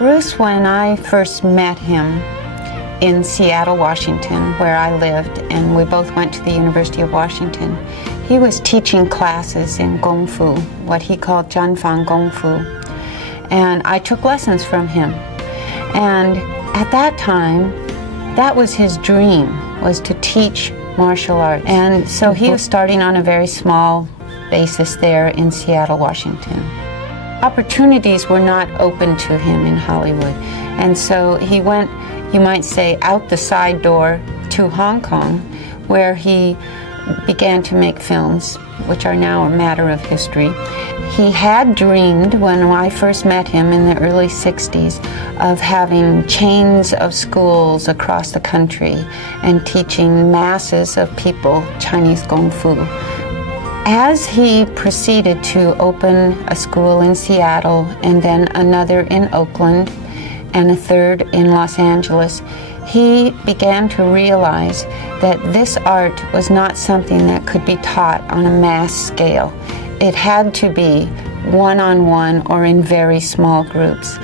Bruce, when I first met him in Seattle, Washington, where I lived, and we both went to the University of Washington, he was teaching classes in Kung Fu, what he called Zhanfang Kung Fu. And I took lessons from him. And at that time, that was his dream, was to teach martial arts. And so he was starting on a very small basis there in Seattle, Washington. Opportunities were not open to him in Hollywood. And so he went, you might say, out the side door to Hong Kong, where he began to make films, which are now a matter of history. He had dreamed, when I first met him in the early 60s, of having chains of schools across the country and teaching masses of people Chinese Kung Fu. As he proceeded to open a school in Seattle and then another in Oakland and a third in Los Angeles, he began to realize that this art was not something that could be taught on a mass scale. It had to be one-on-one or in very small groups.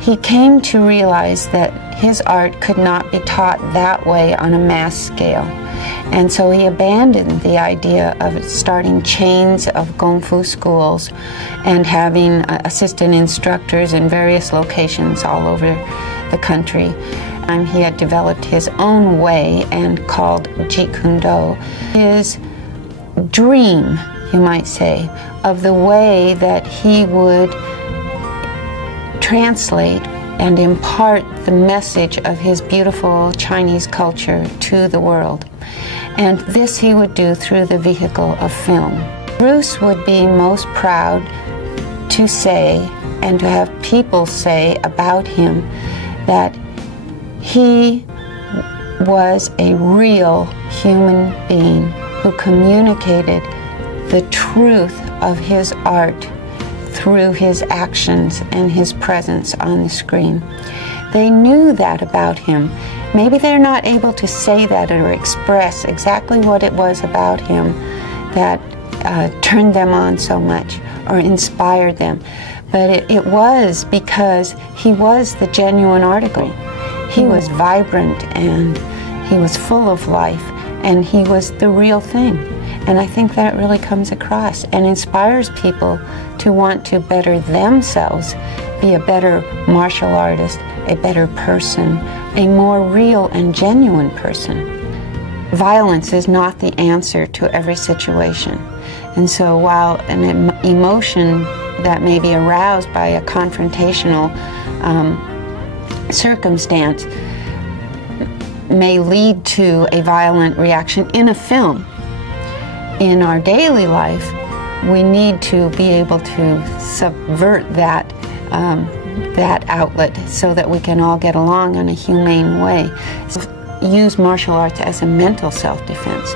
He came to realize that his art could not be taught that way on a mass scale. And so he abandoned the idea of starting chains of Kung Fu schools and having assistant instructors in various locations all over the country. And he had developed his own way and called Jeet Kune Do. His dream, you might say, of the way that he would translate and impart the message of his beautiful Chinese culture to the world. And this he would do through the vehicle of film. Bruce would be most proud to say, and to have people say about him, that he was a real human being who communicated the truth of his art through his actions and his presence on the screen. They knew that about him. Maybe they're not able to say that or express exactly what it was about him that turned them on so much or inspired them. But it was because he was the genuine article. He was vibrant and he was full of life and he was the real thing. And I think that really comes across and inspires people to want to better themselves, be a better martial artist, a better person, a more real and genuine person. Violence is not the answer to every situation. And so while an emotion that may be aroused by a confrontational circumstance may lead to a violent reaction in a film, in our daily life, we need to be able to subvert that outlet so that we can all get along in a humane way. So use martial arts as a mental self-defense.